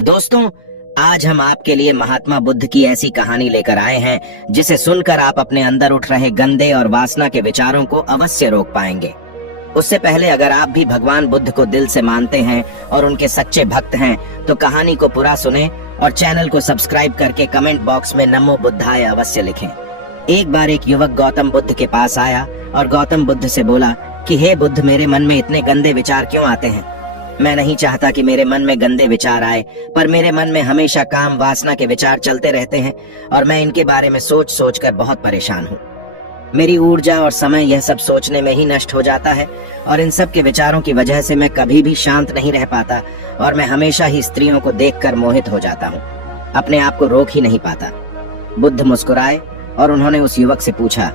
दोस्तों, आज हम आपके लिए महात्मा बुद्ध की ऐसी कहानी लेकर आए हैं जिसे सुनकर आप अपने अंदर उठ रहे गंदे और वासना के विचारों को अवश्य रोक पाएंगे। उससे पहले अगर आप भी भगवान बुद्ध को दिल से मानते हैं और उनके सच्चे भक्त हैं तो कहानी को पूरा सुने और चैनल को सब्सक्राइब करके कमेंट बॉक्स में नमो बुद्धाय अवश्य लिखें। एक बार एक युवक गौतम बुद्ध के पास आया और गौतम बुद्ध से बोला कि हे बुद्ध, मेरे मन में इतने गंदे विचार क्यों आते हैं? मैं नहीं चाहता कि मेरे मन में गंदे विचार आए, पर मेरे मन में हमेशा काम वासना के विचार चलते रहते हैं और मैं इनके बारे में सोच सोच कर बहुत परेशान हूँ। मेरी ऊर्जा और समय यह सब सोचने में ही नष्ट हो जाता है और इन सब के विचारों की वजह से मैं कभी भी शांत नहीं रह पाता और मैं हमेशा ही स्त्रियों को देखकर मोहित हो जाता हूँ, अपने आप को रोक ही नहीं पाता। बुद्ध मुस्कुराए और उन्होंने उस युवक से पूछा,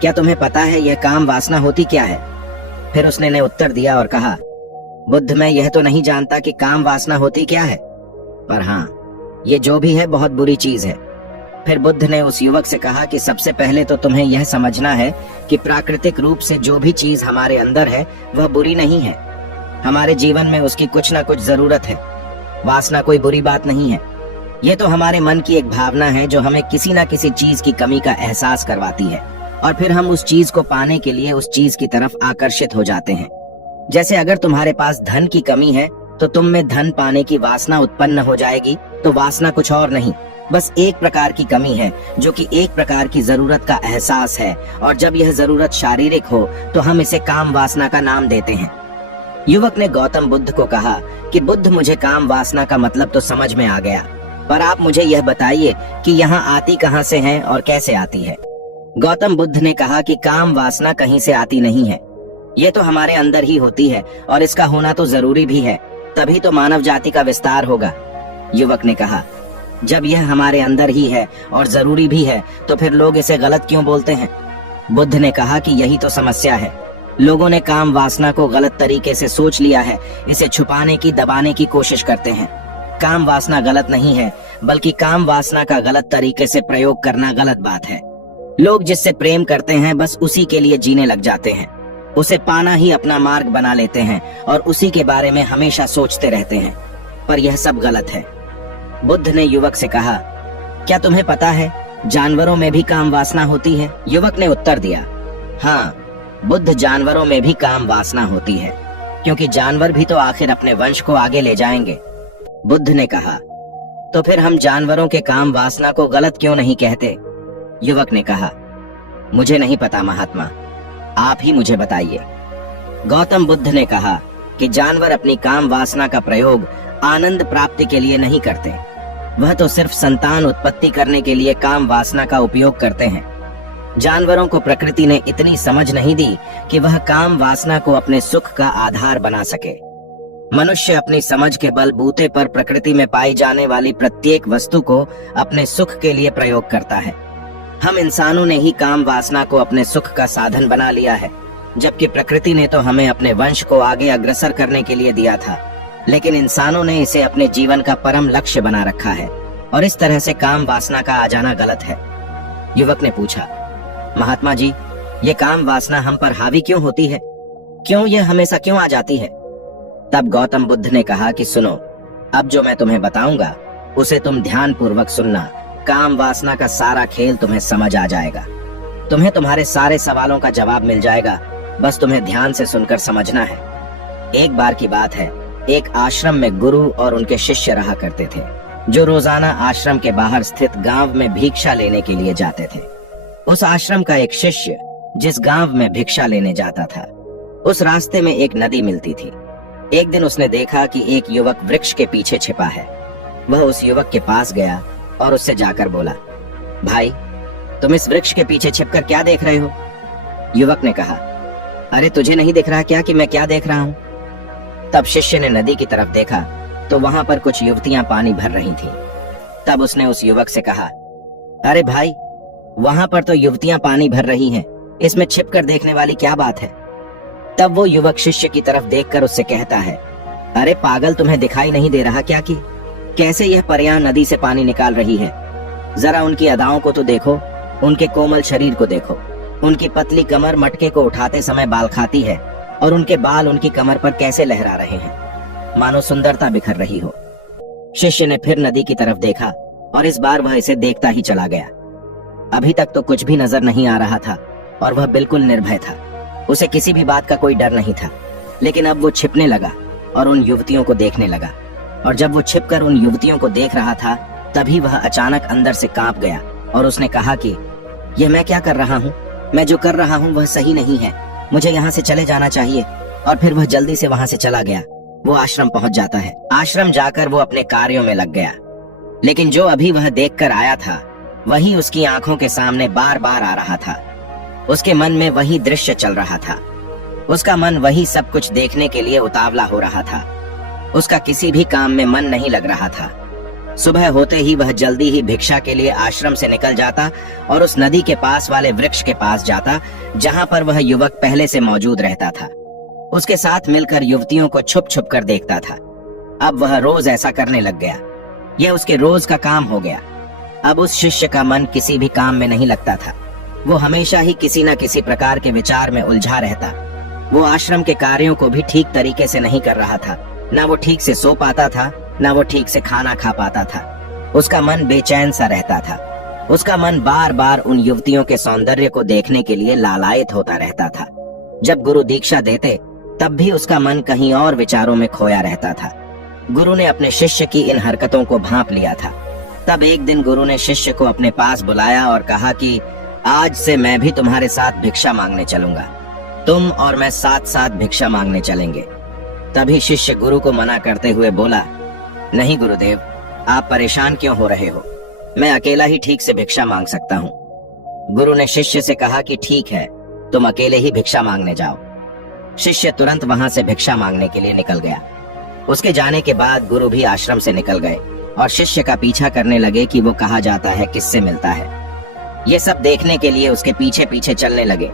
क्या तुम्हें पता है यह काम वासना होती क्या है? फिर उसने ने उत्तर दिया और कहा, बुद्ध, मैं यह तो नहीं जानता कि काम वासना होती क्या है, पर हाँ, ये जो भी है बहुत बुरी चीज है। फिर बुद्ध ने उस युवक से कहा कि सबसे पहले तो तुम्हें यह समझना है कि प्राकृतिक रूप से जो भी चीज हमारे अंदर है वह बुरी नहीं है। हमारे जीवन में उसकी कुछ ना कुछ जरूरत है। वासना कोई बुरी बात नहीं है। ये तो हमारे मन की एक भावना है जो हमें किसी ना किसी चीज की कमी का एहसास करवाती है और फिर हम उस चीज को पाने के लिए उस चीज की तरफ आकर्षित हो जाते हैं। जैसे अगर तुम्हारे पास धन की कमी है तो तुम में धन पाने की वासना उत्पन्न हो जाएगी। तो वासना कुछ और नहीं, बस एक प्रकार की कमी है जो कि एक प्रकार की जरूरत का एहसास है, और जब यह जरूरत शारीरिक हो तो हम इसे काम वासना का नाम देते हैं। युवक ने गौतम बुद्ध को कहा कि बुद्ध, मुझे काम वासना का मतलब तो समझ में आ गया, पर आप मुझे यह बताइए कि यहाँ आती कहाँ से है और कैसे आती है? गौतम बुद्ध ने कहा कि काम वासना कहीं से आती नहीं है, ये तो हमारे अंदर ही होती है और इसका होना तो जरूरी भी है, तभी तो मानव जाति का विस्तार होगा। युवक ने कहा, जब यह हमारे अंदर ही है और जरूरी भी है तो फिर लोग इसे गलत क्यों बोलते हैं? बुद्ध ने कहा कि यही तो समस्या है। लोगों ने काम वासना को गलत तरीके से सोच लिया है, इसे छुपाने की, दबाने की कोशिश करते हैं। काम वासना गलत नहीं है, बल्कि काम वासना का गलत तरीके से प्रयोग करना गलत बात है। लोग जिससे प्रेम करते हैं बस उसी के लिए जीने लग जाते हैं, उसे पाना ही अपना मार्ग बना लेते हैं और उसी के बारे में हमेशा सोचते रहते हैं, पर यह सब गलत है। बुद्ध ने युवक से कहा, क्या तुम्हें पता है जानवरों में भी काम वासना होती है? युवक ने उत्तर दिया, हाँ बुद्ध, जानवरों में भी काम वासना होती है, क्योंकि जानवर भी तो आखिर अपने वंश को आगे ले जाएंगे। बुद्ध ने कहा, तो फिर हम जानवरों के काम वासना को गलत क्यों नहीं कहते? युवक ने कहा, मुझे नहीं पता महात्मा, आप ही मुझे बताइए। गौतम बुद्ध ने कहा कि जानवर अपनी काम वासना का प्रयोग आनंद प्राप्ति के लिए नहीं करते, वह तो सिर्फ संतान उत्पत्ति करने के लिए काम वासना का उपयोग करते हैं। जानवरों को प्रकृति ने इतनी समझ नहीं दी कि वह काम वासना को अपने सुख का आधार बना सके। मनुष्य अपनी समझ के बलबूते पर प्रकृति में पाई जाने वाली प्रत्येक वस्तु को अपने सुख के लिए प्रयोग करता है। हम इंसानों ने ही काम वासना को अपने सुख का साधन बना लिया है, जबकि प्रकृति ने तो हमें अपने वंश को आगे अग्रसर करने के लिए दिया था, लेकिन इंसानों ने इसे अपने जीवन का परम लक्ष्य बना रखा है और इस तरह से काम वासना का आ जाना गलत है। युवक ने पूछा, महात्मा जी, ये काम वासना हम पर हावी क्यों होती है? क्यों यह हमेशा क्यों आ जाती है? तब गौतम बुद्ध ने कहा कि सुनो, अब जो मैं तुम्हें बताऊंगा उसे तुम ध्यान पूर्वक सुनना। काम वासना का सारा खेल तुम्हें समझ आ जाएगा। तुम्हें तुम्हारे सारे सवालों का जवाब मिल जाएगा, बस तुम्हें ध्यान से सुनकर समझना है। एक बार की बात है, एक आश्रम में गुरु और उनके शिष्य रहा करते थे, जो रोजाना आश्रम के बाहर स्थित गांव में भिक्षा लेने के लिए जाते थे। उस आश्रम का एक शिष्य जिस गांव में भिक्षा लेने जाता था, उस रास्ते में एक नदी मिलती थी। एक दिन उसने देखा कि एक युवक वृक्ष के पीछे छिपा है। वह उस युवक के पास गया और उससे जाकर बोला, भाई, तुम इस वृक्ष के पीछे छिपकर क्या देख रहे हो? युवक ने कहा, अरे तुझे नहीं दिख रहा क्या कि मैं क्या देख रहा हूँ? तब शिष्य ने नदी की तरफ देखा तो वहां पर कुछ युवतियां पानी भर रही थीं। तब उसने उस युवक से कहा, अरे भाई, वहां पर तो युवतियां पानी भर रही हैं, इसमें छिपकर देखने वाली क्या बात है? तब वो युवक शिष्य की तरफ देखकर उससे कहता है, अरे पागल, तुम्हें दिखाई नहीं दे रहा क्या कि कैसे यह परियां नदी से पानी निकाल रही है? जरा उनकी अदाओं को तो देखो, उनके कोमल शरीर को देखो, उनकी पतली कमर मटके को उठाते समय बाल खाती है और उनके बाल उनकी कमर पर कैसे लहरा रहे हैं, मानो सुंदरता बिखर रही हो। शिष्य ने फिर नदी की तरफ देखा और इस बार वह इसे देखता ही चला गया। अभी तक तो कुछ भी नजर नहीं आ रहा था और वह बिल्कुल निर्भय था। उसे किसी भी बात का कोई डर नहीं था। लेकिन अब वो छिपने लगा और उन युवतियों को देखने लगा। और जब वो छिपकर उन युवतियों को देख रहा था, तभी वह अचानक अंदर से कांप गया और उसने कहा कि यह मैं क्या कर रहा हूँ? मैं जो कर रहा हूँ वह सही नहीं है। मुझे यहाँ से चले जाना चाहिए। और फिर वह जल्दी से वहाँ से चला गया। वो आश्रम पहुंच जाता है। आश्रम जाकर वो अपने कार्यों में लग गया। लेकिन जो अभी वह देखकर आया था, वही उसकी आंखों के सामने बार बार आ रहा था। उसके मन में वही दृश्य चल रहा था। उसका मन वही सब कुछ देखने के लिए उतावला हो रहा था। उसका किसी भी काम में मन नहीं लग रहा था। सुबह होते ही वह जल्दी ही भिक्षा के लिए आश्रम से निकल जाता और उस नदी के पास वाले वृक्ष के पास जाता, जहाँ पर वह युवक पहले से मौजूद रहता था। उसके साथ मिलकर युवतियों को छुप छुप कर देखता था। अब वह रोज ऐसा करने लग गया। यह उसके रोज का काम हो गया। अब उस शिष्य का मन किसी भी काम में नहीं लगता था। वो हमेशा ही किसी न किसी प्रकार के विचार में उलझा रहता। वो आश्रम के कार्यों को भी ठीक तरीके से नहीं कर रहा था। ना वो ठीक से सो पाता था, ना वो ठीक से खाना खा पाता था। उसका मन बेचैन सा रहता था। उसका मन बार बार उन युवतियों के सौंदर्य को देखने के लिए लालायित होता रहता था। जब गुरु दीक्षा देते, तब भी उसका मन कहीं और विचारों में खोया रहता था। गुरु ने अपने शिष्य की इन हरकतों को भांप लिया था। तब एक दिन गुरु ने शिष्य को अपने पास बुलाया और कहा कि आज से मैं भी तुम्हारे साथ भिक्षा मांगने चलूंगा। तुम और मैं साथ साथ भिक्षा मांगने चलेंगे। तभी शिष्य गुरु को मना करते हुए बोला, नहीं गुरुदेव, आप परेशान क्यों हो रहे हो? मैं अकेला ही ठीक से भिक्षा मांग सकता हूँ। गुरु ने शिष्य से कहा कि ठीक है, तुम अकेले ही भिक्षा मांगने जाओ। शिष्य तुरंत वहां से भिक्षा मांगने के लिए निकल गया। उसके जाने के बाद गुरु भी आश्रम से निकल गए और शिष्य का पीछा करने लगे कि वो कहाँ जाता है, किससे मिलता है। ये सब देखने के लिए उसके पीछे पीछे चलने लगे।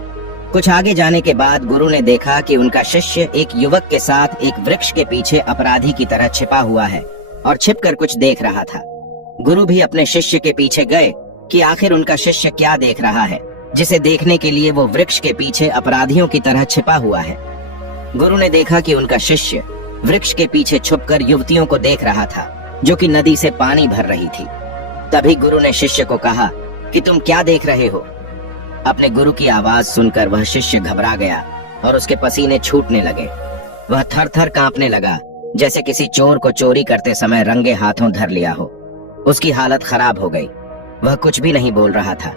कुछ आगे जाने के बाद गुरु ने देखा कि उनका शिष्य एक युवक के साथ एक वृक्ष के पीछे अपराधी की तरह छिपा हुआ है और छिपकर कुछ देख रहा था। गुरु भी अपने शिष्य के पीछे गए कि आखिर उनका शिष्य क्या देख रहा है, जिसे देखने के लिए वो वृक्ष के पीछे अपराधियों की तरह छिपा हुआ है। गुरु ने देखा कि उनका शिष्य वृक्ष के पीछे छुपकर युवतियों को देख रहा था, जो कि नदी से पानी भर रही थी। तभी गुरु ने शिष्य को कहा कि तुम क्या देख रहे हो? अपने गुरु की आवाज सुनकर वह शिष्य घबरा गया और उसके पसीने छूटने लगे। वह थर थर कांपने लगा, जैसे किसी चोर को चोरी करते समय रंगे हाथों धर लिया हो। उसकी हालत खराब हो गई। वह कुछ भी नहीं बोल रहा था।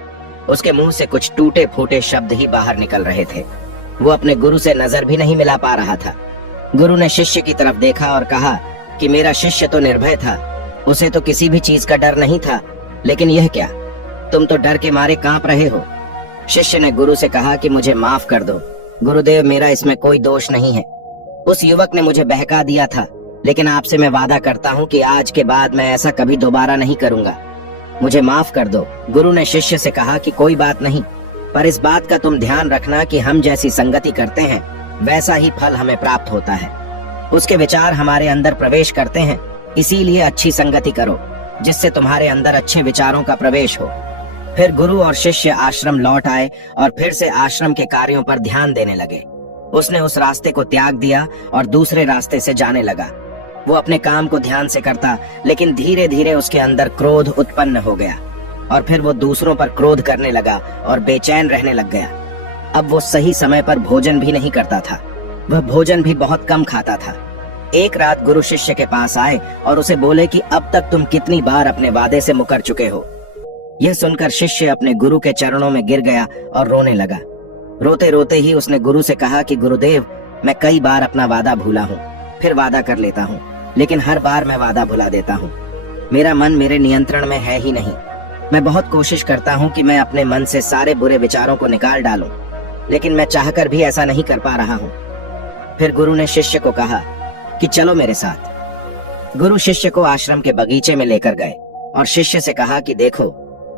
उसके मुंह से कुछ टूटे फूटे शब्द ही बाहर निकल रहे थे। वो अपने गुरु से नजर भी नहीं मिला पा रहा था। गुरु ने शिष्य की तरफ देखा और कहा कि मेरा शिष्य तो निर्भय था, उसे तो किसी भी चीज का डर नहीं था, लेकिन यह क्या, तुम तो डर के मारे कांप रहे हो। शिष्य ने गुरु से कहा कि मुझे माफ कर दो गुरुदेव, मेरा इसमें कोई दोष नहीं है। उस युवक ने मुझे बहका दिया था, लेकिन आपसे मैं वादा करता हूँ कि आज के बाद मैं ऐसा कभी दोबारा नहीं करूंगा। मुझे माफ कर दो। गुरु ने शिष्य से कहा कि कोई बात नहीं, पर इस बात का तुम ध्यान रखना कि हम जैसी संगति करते हैं वैसा ही फल हमें प्राप्त होता है। उसके विचार हमारे अंदर प्रवेश करते हैं, इसीलिए अच्छी संगति करो जिससे तुम्हारे अंदर अच्छे विचारों का प्रवेश हो। फिर गुरु और शिष्य आश्रम लौट आए और फिर से आश्रम के कार्यों पर ध्यान देने लगे। उसने उस रास्ते को त्याग दिया और दूसरे रास्ते से जाने लगा। वो अपने काम को ध्यान से करता, लेकिन धीरे धीरे उसके अंदर क्रोध उत्पन्न हो गया और फिर वो दूसरों पर क्रोध करने लगा और बेचैन रहने लग गया। अब वो सही समय पर भोजन भी नहीं करता था। वह भोजन भी बहुत कम खाता था। एक रात गुरु शिष्य के पास आए और उसे बोले कि अब तक तुम कितनी बार अपने वादे से मुकर चुके हो। यह सुनकर शिष्य अपने गुरु के चरणों में गिर गया और रोने लगा। रोते रोते ही उसने गुरु से कहा कि गुरुदेव, मैं कई बार अपना वादा भूला हूँ, फिर वादा कर लेता हूँ, लेकिन हर बार मैं वादा भुला देता हूँ। मेरा मन मेरे नियंत्रण में है ही नहीं। मैं बहुत कोशिश करता हूँ कि मैं अपने मन से सारे बुरे विचारों को निकाल डालूं, लेकिन मैं चाहकर भी ऐसा नहीं कर पा रहा हूँ। फिर गुरु ने शिष्य को कहा कि चलो मेरे साथ। गुरु शिष्य को आश्रम के बगीचे में लेकर गए और शिष्य से कहा कि देखो,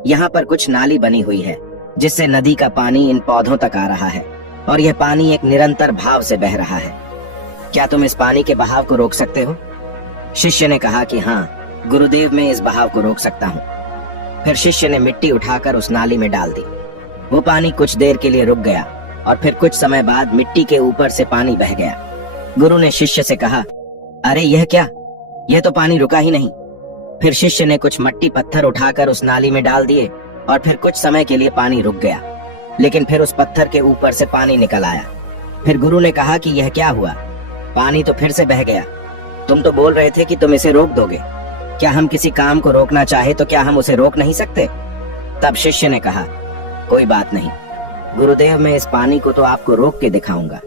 यहाँ पर कुछ नाली बनी हुई है जिससे नदी का पानी इन पौधों तक आ रहा है और यह पानी एक निरंतर भाव से बह रहा है। क्या तुम इस पानी के बहाव को रोक सकते हो? शिष्य ने कहा कि हाँ गुरुदेव, मैं इस बहाव को रोक सकता हूँ। फिर शिष्य ने मिट्टी उठाकर उस नाली में डाल दी। वो पानी कुछ देर के लिए रुक गया और फिर कुछ समय बाद मिट्टी के ऊपर से पानी बह गया। गुरु ने शिष्य से कहा, अरे यह क्या, यह तो पानी रुका ही नहीं। फिर शिष्य ने कुछ मट्टी पत्थर उठाकर उस नाली में डाल दिए और फिर कुछ समय के लिए पानी रुक गया, लेकिन फिर उस पत्थर के ऊपर से पानी निकल आया। फिर गुरु ने कहा कि यह क्या हुआ? पानी तो फिर से बह गया। तुम तो बोल रहे थे कि तुम इसे रोक दोगे। क्या हम किसी काम को रोकना चाहे तो क्या हम उसे रोक नहीं सकते? तब शिष्य ने कहा, कोई बात नहीं गुरुदेव, मैं इस पानी को तो आपको रोक के दिखाऊंगा।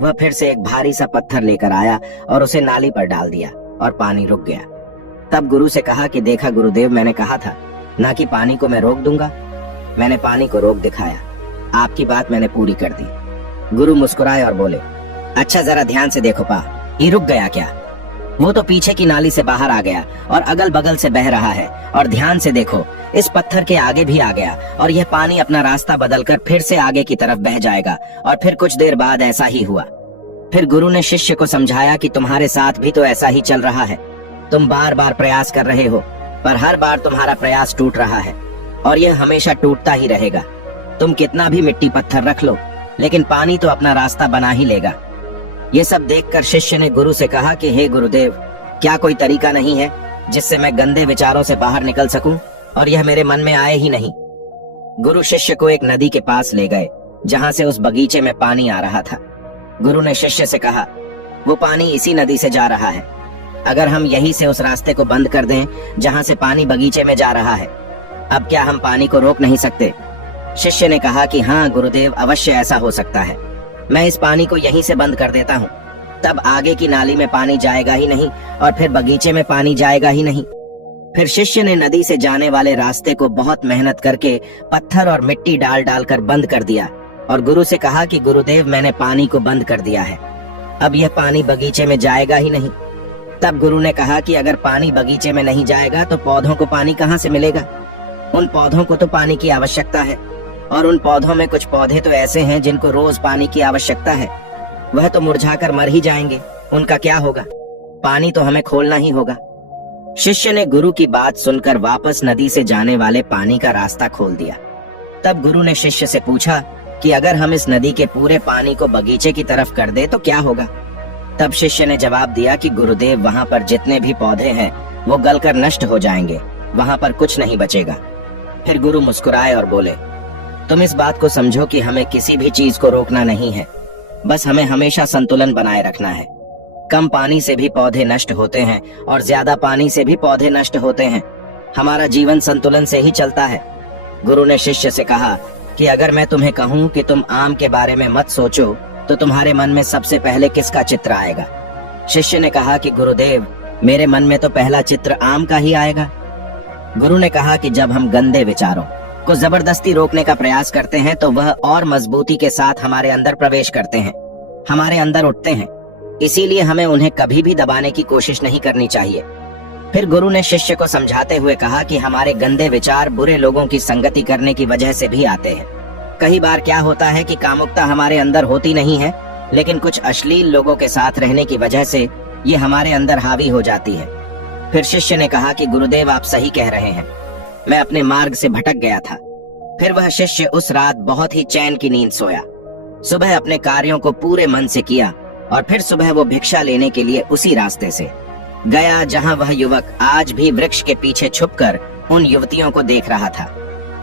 वह फिर से एक भारी सा पत्थर लेकर आया और उसे नाली पर डाल दिया और पानी रुक गया। तब गुरु से कहा कि देखा गुरुदेव, मैंने कहा था ना कि पानी को मैं रोक दूंगा। मैंने पानी को रोक दिखाया, आपकी बात मैंने पूरी कर दी। गुरु मुस्कुराए और बोले, अच्छा जरा ध्यान से देखो पा, ये रुक गया क्या? वो तो पीछे की नाली से बाहर आ गया और अगल बगल से बह रहा है। और ध्यान से देखो, इस पत्थर के आगे भी आ गया और यह पानी अपना रास्ता बदलकर फिर से आगे की तरफ बह जाएगा। और फिर कुछ देर बाद ऐसा ही हुआ। फिर गुरु ने शिष्य को समझाया कि तुम्हारे साथ भी तो ऐसा ही चल रहा है। तुम बार बार प्रयास कर रहे हो, पर हर बार तुम्हारा प्रयास टूट रहा है और यह हमेशा टूटता ही रहेगा। तुम कितना भी मिट्टी पत्थर रख लो, लेकिन पानी तो अपना रास्ता बना ही लेगा। ये सब देखकर शिष्य ने गुरु से कहा कि हे गुरुदेव, क्या कोई तरीका नहीं है जिससे मैं गंदे विचारों से बाहर निकल सकूं और यह मेरे मन में आए ही नहीं? गुरु शिष्य को एक नदी के पास ले गए जहां से उस बगीचे में पानी आ रहा था। गुरु ने शिष्य से कहा, वो पानी इसी नदी से जा रहा है। अगर हम यहीं से उस रास्ते को बंद कर दें जहां से पानी बगीचे में जा रहा है, अब क्या हम पानी को रोक नहीं सकते? शिष्य ने कहा कि हाँ गुरुदेव, अवश्य ऐसा हो सकता है। मैं इस पानी को यहीं से बंद कर देता हूँ, तब आगे की नाली में पानी जाएगा ही नहीं और फिर बगीचे में पानी जाएगा ही नहीं। फिर शिष्य ने नदी से जाने वाले रास्ते को बहुत मेहनत करके पत्थर और मिट्टी डाल डालकर बंद कर दिया और गुरु से कहा कि गुरुदेव, मैंने पानी को बंद कर दिया है, अब यह पानी बगीचे में जाएगा ही नहीं। तब गुरु ने कहा कि अगर पानी बगीचे में नहीं जाएगा तो पौधों को पानी कहाँ से मिलेगा? उन पौधों को तो पानी की आवश्यकता है और उन पौधों में कुछ पौधे तो ऐसे हैं जिनको रोज पानी की आवश्यकता है। वह तो मुरझाकर मर ही जाएंगे, उनका क्या होगा? पानी तो हमें खोलना ही होगा। शिष्य ने गुरु की बात सुनकर वापस नदी से जाने वाले पानी का रास्ता खोल दिया। तब गुरु ने शिष्य से पूछा कि अगर हम इस नदी के पूरे पानी को बगीचे की तरफ कर दे तो क्या होगा? तब शिष्य ने जवाब दिया कि गुरुदेव, वहाँ पर जितने भी पौधे हैं वो गलकर नष्ट हो जाएंगे, वहाँ पर कुछ नहीं बचेगा। फिर गुरु मुस्कुराए और बोले, तुम इस बात को समझो कि हमें किसी भी चीज को रोकना नहीं है, बस हमें हमेशा संतुलन बनाए रखना है। कम पानी से भी पौधे नष्ट होते हैं और ज्यादा पानी से भी पौधे नष्ट होते हैं। हमारा जीवन संतुलन से ही चलता है। गुरु ने शिष्य से कहा कि अगर मैं तुम्हें कहूँ कि तुम आम के बारे में मत सोचो तो तुम्हारे मन में सबसे पहले किसका चित्र आएगा? शिष्य ने कहा कि गुरुदेव, मेरे मन में तो पहला चित्र आम का ही आएगा। गुरु ने कहा कि जब हम गंदे विचारों को जबरदस्ती रोकने का प्रयास करते हैं तो वह और मजबूती के साथ हमारे अंदर प्रवेश करते हैं, हमारे अंदर उठते हैं। इसीलिए हमें उन्हें कभी भी दबाने की कोशिश नहीं करनी चाहिए। फिर गुरु ने शिष्य को समझाते हुए कहा कि हमारे गंदे विचार बुरे लोगों की संगति करने की वजह से भी आते हैं। कई बार क्या होता है कि कामुकता हमारे अंदर होती नहीं है, लेकिन कुछ अश्लील लोगों के साथ रहने की वजह से ये हमारे अंदर हावी हो जाती है। फिर शिष्य ने कहा कि गुरुदेव, आप सही कह रहे हैं, मैं अपने मार्ग से भटक गया था। फिर वह शिष्य उस रात बहुत ही चैन की नींद सोया। सुबह अपने कार्यों को पूरे मन से किया और फिर सुबह वो भिक्षा लेने के लिए उसी रास्ते से गया जहां वह युवक आज भी वृक्ष के पीछे छुपकर उन युवतियों को देख रहा था।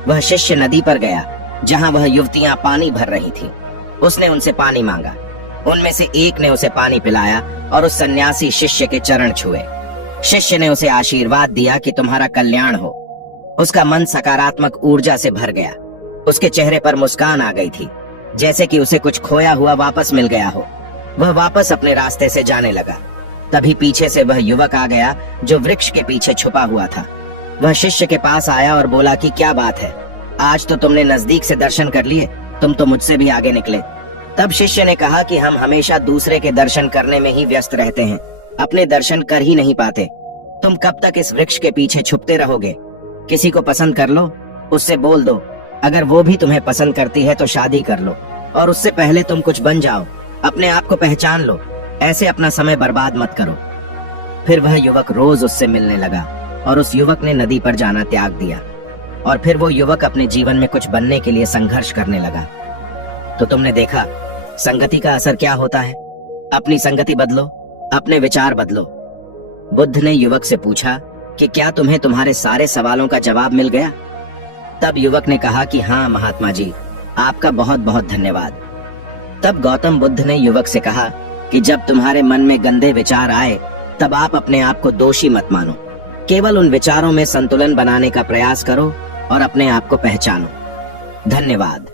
वह शिष्य नदी पर गया जहां वह युवतियां पानी भर रही थी। उसने उनसे पानी मांगा। उनमें से एक ने उसे पानी पिलाया और उस सन्यासी शिष्य के चरण छुए। शिष्य ने उसे आशीर्वाद दिया कि तुम्हारा कल्याण हो। उसका मन सकारात्मक ऊर्जा से भर गया। उसके चेहरे पर मुस्कान आ गई थी, जैसे कि उसे कुछ खोया हुआ वापस मिल गया हो। वह वापस अपने रास्ते से जाने लगा। तभी पीछे से वह युवक आ गया जो वृक्ष के पीछे छुपा हुआ था। वह शिष्य के पास आया और बोला कि क्या बात है, आज तो तुमने नजदीक से दर्शन कर लिए, तुम तो मुझसे भी आगे निकले। तब शिष्य ने कहा कि हम हमेशा दूसरे के दर्शन करने में ही व्यस्त रहते हैं, अपने दर्शन कर ही नहीं पाते। तुम कब तक इस वृक्ष के पीछे छुपते रहोगे? किसी को पसंद कर लो, उससे बोल दो। अगर वो भी तुम्हें पसंद करती है तो शादी कर लो और उससे पहले तुम कुछ बन जाओ, अपने आप को पहचान लो। ऐसे अपना समय बर्बाद मत करो। फिर वह युवक रोज उससे मिलने लगा और उस युवक ने नदी पर जाना त्याग दिया और फिर वो युवक अपने जीवन में कुछ बनने के लिए संघर्ष करने लगा। तो तुमने देखा संगति का असर क्या होता है। अपनी संगति बदलो, अपने विचार बदलो। बुद्ध ने युवक से पूछा कि क्या तुम्हें तुम्हारे सारे सवालों का जवाब मिल गया? तब युवक ने कहा कि हाँ महात्मा जी, आपका बहुत बहुत धन्यवाद। तब गौतम बुद्ध ने युवक से कहा कि जब तुम्हारे मन में गंदे विचार आए तब आप अपने आप को दोषी मत मानो, केवल उन विचारों में संतुलन बनाने का प्रयास करो और अपने आप को पहचानो। धन्यवाद।